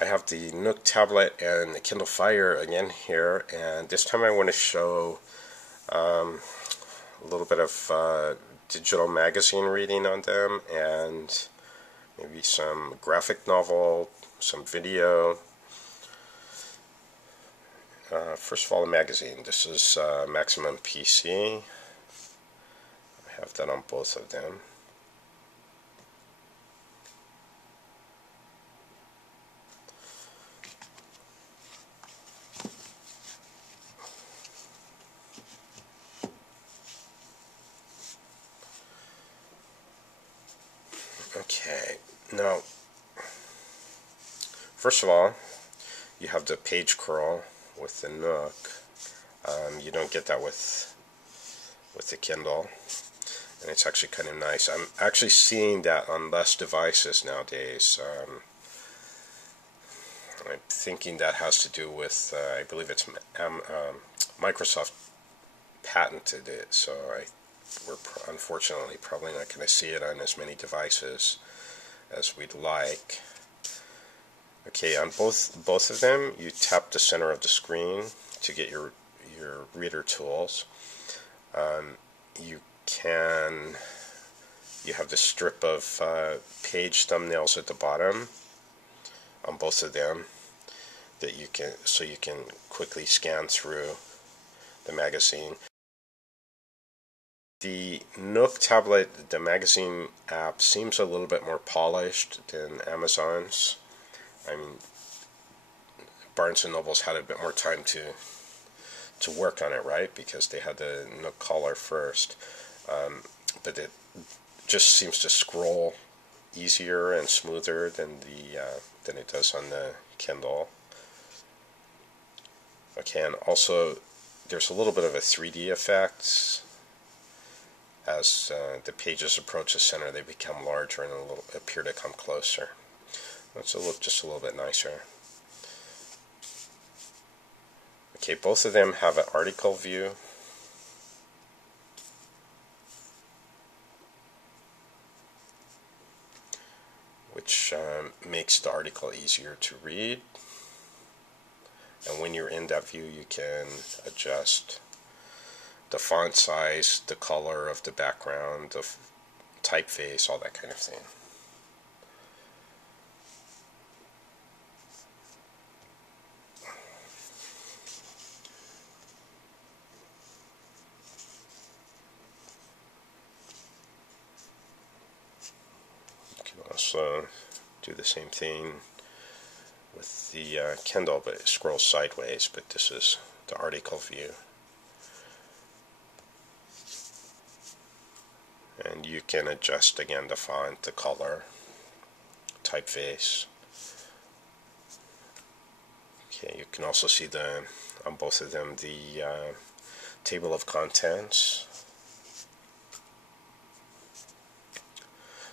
I have the Nook Tablet and the Kindle Fire again here, and this time I want to show a little bit of digital magazine reading on them, and maybe some graphic novel, some video. First of all, the magazine. This is Maximum PC. I have that on both of them. Okay, now, first of all, you have the page curl with the Nook. You don't get that with the Kindle, and it's actually kind of nice. I'm actually seeing that on less devices nowadays. I'm thinking that has to do with, I believe it's Microsoft patented it, so we're unfortunately probably not going to see it on as many devices as we'd like. Okay, on both of them, you tap the center of the screen to get your reader tools. You have the strip of page thumbnails at the bottom on both of them that you can quickly scan through the magazine. The Nook Tablet, the magazine app, seems a little bit more polished than Amazon's. I mean, Barnes & Noble's had a bit more time to work on it, right? Because they had the Nook collar first. But it just seems to scroll easier and smoother than it does on the Kindle. Okay, and also there's a little bit of a 3D effect. As the pages approach the center, they become larger and appear to come closer. Let's look just a little bit nicer. Okay, both of them have an article view. Which makes the article easier to read. And when you're in that view, you can adjust the font size, the color of the background, the typeface, all that kind of thing. You can also do the same thing with the Kindle, but it scrolls sideways, but this is the article view. And you can adjust again the font, the color, typeface. Okay, you can also see on both of them the table of contents.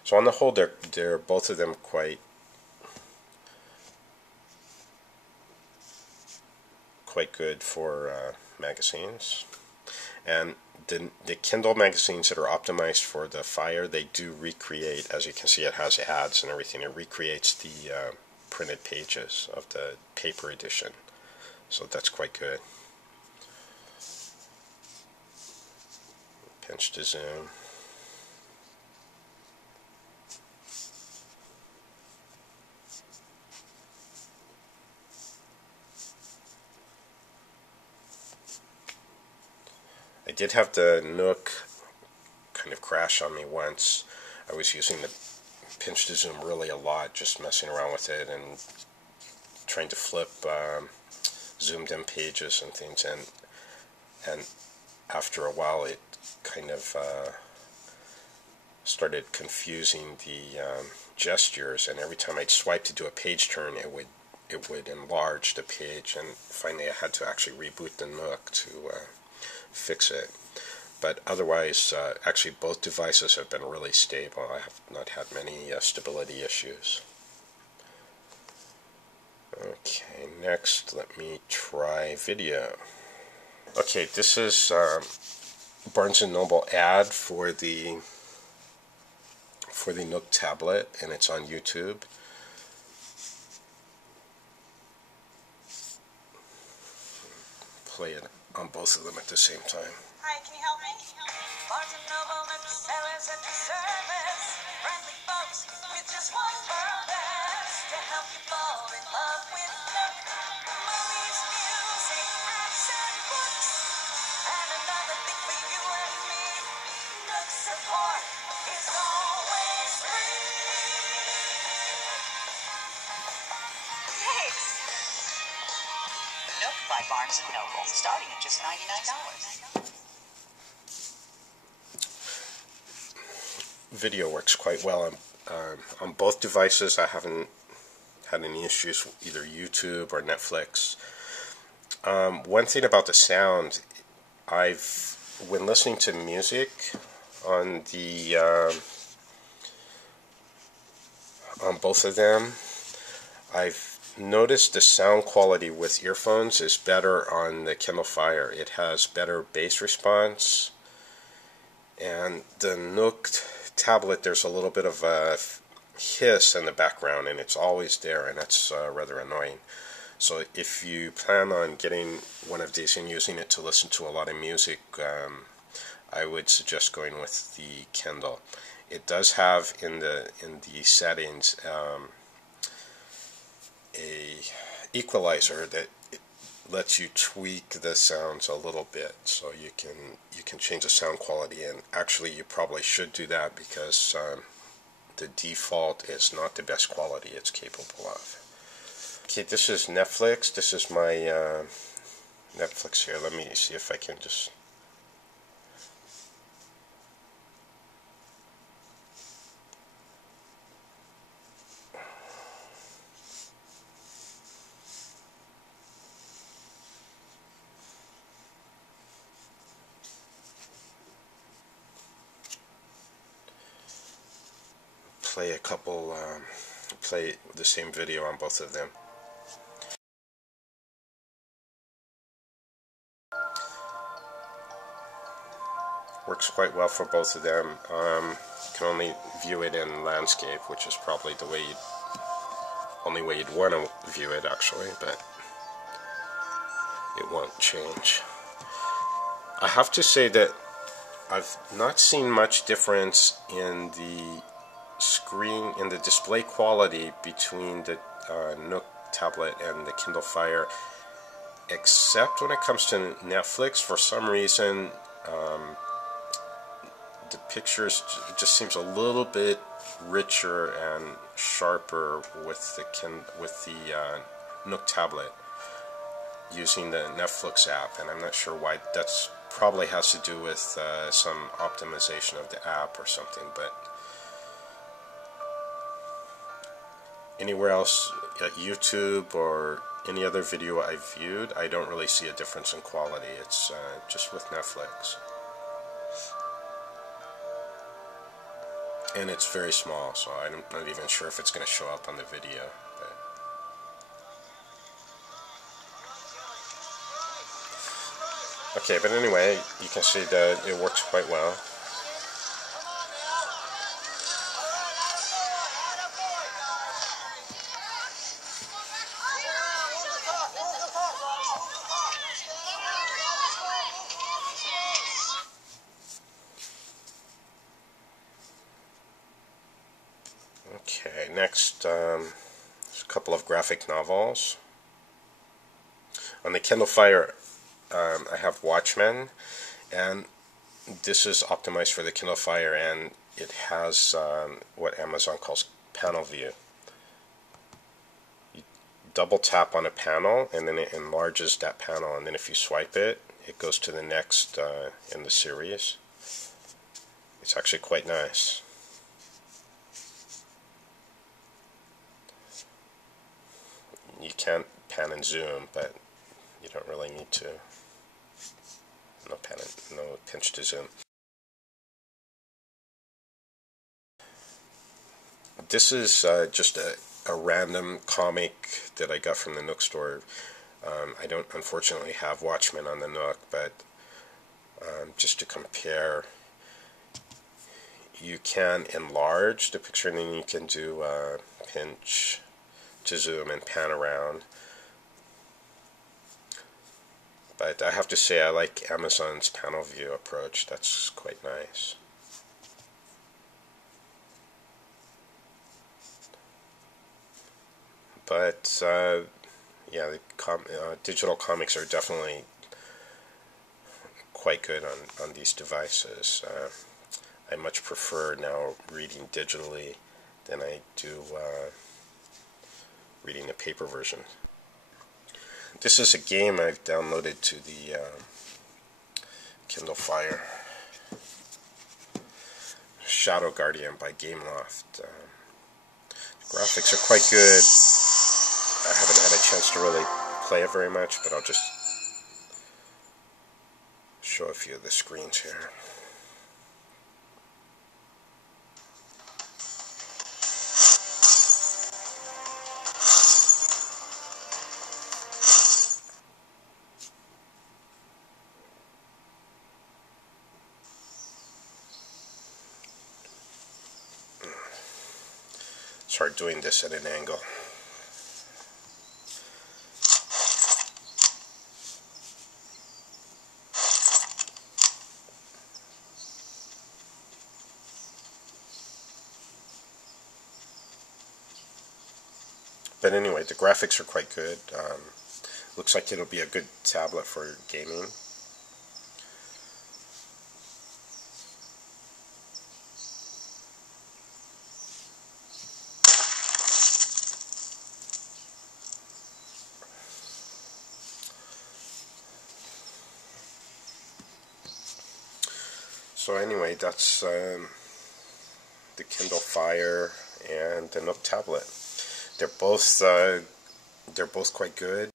So on the whole, they're both of them quite good for magazines. And the Kindle magazines that are optimized for the Fire, they do recreate, as you can see, it has ads and everything. It recreates the printed pages of the paper edition. So that's quite good. Pinch to zoom. I did have the Nook kind of crash on me once. I was using the pinch to zoom really a lot, just messing around with it and trying to flip zoomed in pages and things, and after a while it kind of started confusing the gestures, and every time I'd swipe to do a page turn, it would enlarge the page, and finally I had to actually reboot the Nook to fix it. But otherwise, actually both devices have been really stable. I have not had many stability issues. Okay, next let me try video. Okay, this is Barnes & Noble ad for the Nook Tablet, and it's on YouTube. play it on both of them at the same time. Hi, can you help me? Barnes & Noble, Nook sellers at your service. Friendly folks with just one purpose, to help you fall in love with Nook. Movies, music, apps, and books. And another thing for you and me, Nook support is always free. Thanks. Nook by Barnes & Noble, starting at just $99. Video works quite well on both devices. I haven't had any issues with either YouTube or Netflix. One thing about the sound, when listening to music on the on both of them, I've noticed the sound quality with earphones is better on the Kindle Fire. It has better bass response, and the Nook Tablet, there's a little bit of a hiss in the background, and it's always there, and that's rather annoying. So if you plan on getting one of these and using it to listen to a lot of music, I would suggest going with the Kindle. It does have in the settings a equalizer that lets you tweak the sounds a little bit, so you can change the sound quality. And actually, you probably should do that, because the default is not the best quality it's capable of. Okay, this is Netflix. This is my Netflix here. Let me see if I can just... play the same video on both of them. Works quite well for both of them. You can only view it in landscape, which is probably the only way you'd want to view it, actually, but it won't change. I have to say that I've not seen much difference in the screen, in the display quality between the Nook Tablet and the Kindle Fire, except when it comes to Netflix. For some reason, the pictures just seems a little bit richer and sharper with the Nook Tablet using the Netflix app, and I'm not sure why. That's probably has to do with some optimization of the app or something, but anywhere else, at YouTube or any other video I've viewed, I don't really see a difference in quality. It's just with Netflix. And it's very small, so I'm not even sure if it's going to show up on the video. Okay, but anyway, you can see that it works quite well. Okay, next, there's a couple of graphic novels. On the Kindle Fire, I have Watchmen, and this is optimized for the Kindle Fire, and it has what Amazon calls panel view. You double tap on a panel, and then it enlarges that panel, and then if you swipe it, it goes to the next in the series. It's actually quite nice. You can't pan and zoom, but you don't really need to. No pan and no pinch to zoom. This is just a random comic that I got from the Nook store. I don't unfortunately have Watchmen on the Nook, but just to compare, you can enlarge the picture, and then you can do pinch to zoom and pan around. But I have to say I like Amazon's panel view approach. That's quite nice. But yeah, the digital comics are definitely quite good on these devices. I much prefer now reading digitally than I do reading the paper version. This is a game I've downloaded to the Kindle Fire. Shadow Guardian by Gameloft. The graphics are quite good. I haven't had a chance to really play it very much, but I'll just show a few of the screens here. It's hard doing this at an angle. But anyway, the graphics are quite good. Looks like it'll be a good tablet for gaming. So anyway, that's the Kindle Fire and the Nook Tablet. They're both quite good.